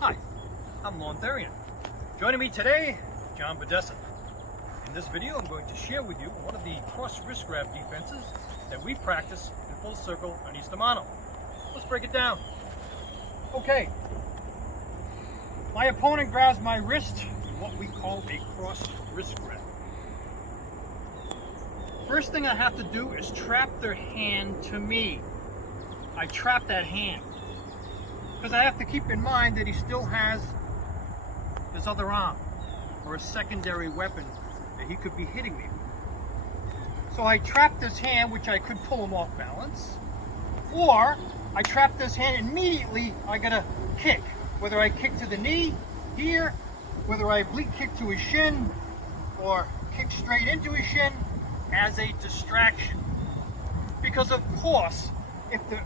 Hi, I'm Lorne. Joining me today, John Bedessa. In this video, I'm going to share with you one of the cross wrist grab defenses that we practice in full circle on Easter Mono. Let's break it down. Okay, my opponent grabs my wrist in what we call a cross wrist grab. First thing I have to do is trap their hand to me. I trap that hand because I have to keep in mind that he still has his other arm or a secondary weapon that he could be hitting me with. So I trap this hand, which I could pull him off balance, or I trap this hand immediately. I gotta kick, whether I kick to the knee here, whether I oblique kick to his shin or kick straight into his shin as a distraction. Because of course, if the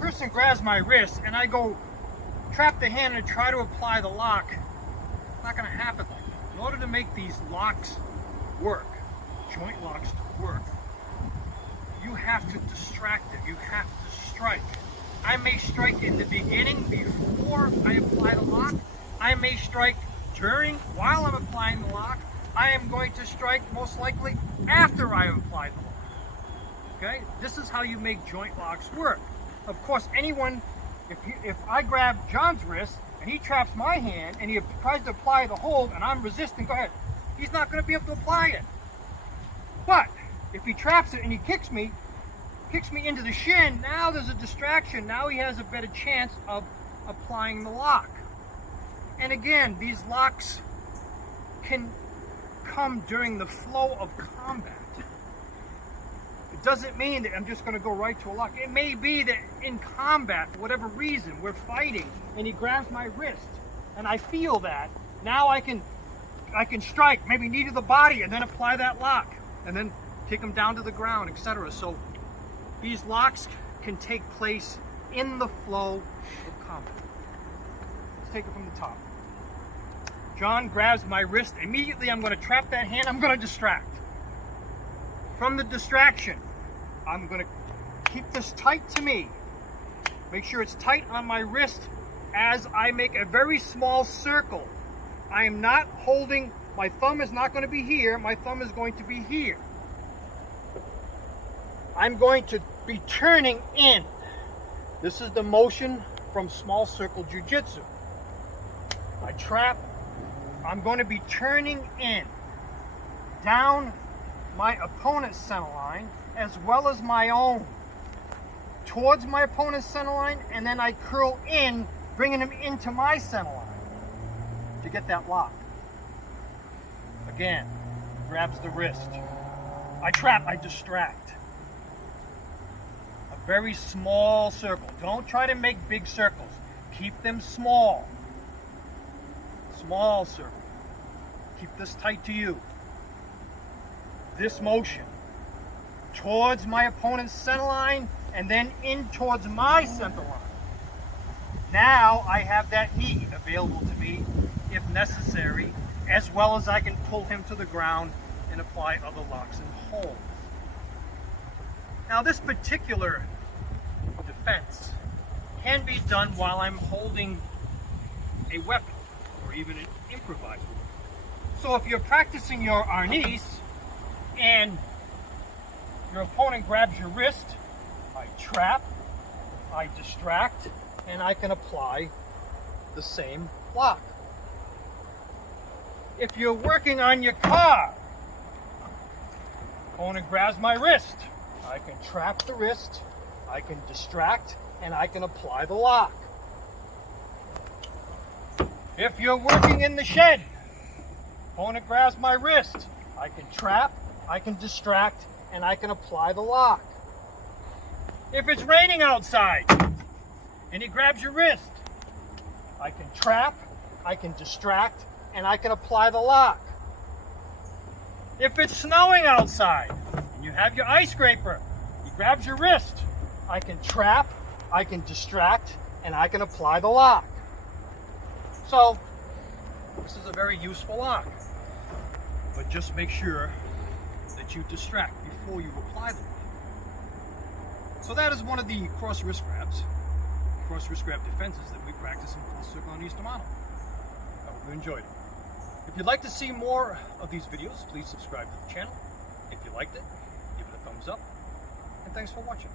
person grabs my wrist and I go trap the hand and try to apply the lock, it's not going to happen like that. In order to make these locks work, joint locks to work, you have to distract it. You have to strike. I may strike in the beginning before I apply the lock. I may strike during, while I'm applying the lock. I am going to strike most likely after I have applied the lock. Okay? This is how you make joint locks work. Of course, anyone, if I grab John's wrist and he traps my hand and he tries to apply the hold and I'm resisting, go ahead. He's not going to be able to apply it. But if he traps it and he kicks me into the shin, now there's a distraction. Now he has a better chance of applying the lock. And again, these locks can come during the flow of combat. It doesn't mean that I'm just going to go right to a lock. It may be that in combat, for whatever reason, we're fighting and he grabs my wrist and I feel that. Now I can strike, maybe knee to the body and then apply that lock and then take him down to the ground, etc. So these locks can take place in the flow of combat. Let's take it from the top. John grabs my wrist. Immediately I'm going to trap that hand. I'm going to distract. From the distraction, I'm going to keep this tight to me. Make sure it's tight on my wrist as I make a very small circle. I am not holding, my thumb is not going to be here. My thumb is going to be here. I'm going to be turning in. This is the motion from small circle jiu-jitsu. I trap. I'm going to be turning in down my opponent's center line as well as my own towards my opponent's center line, and then I curl in, bringing him into my center line to get that lock. Again, grabs the wrist. I trap, I distract. A very small circle. Don't try to make big circles. Keep them small. Small circle. Keep this tight to you. This motion towards my opponent's center line and then in towards my center line. Now I have that knee available to me if necessary, as well as I can pull him to the ground and apply other locks and holds. Now this particular defense can be done while I'm holding a weapon or even an improvised weapon. So if you're practicing your arnis and your opponent grabs your wrist, I trap, I distract, and I can apply the same lock. If you're working on your car, opponent grabs my wrist, I can trap the wrist, I can distract, and I can apply the lock. If you're working in the shed, opponent grabs my wrist, I can trap, I can distract, and I can apply the lock. If it's raining outside and he grabs your wrist, I can trap, I can distract, and I can apply the lock. If it's snowing outside and you have your ice scraper, he grabs your wrist, I can trap, I can distract, and I can apply the lock. So this is a very useful lock. But just make sure that you distract before you apply the lock. So that is one of the cross wrist grabs defenses that we practice in full circle on Easter model. I hope you enjoyed it. If you'd like to see more of these videos, please subscribe to the channel. If you liked it, give it a thumbs up. And thanks for watching.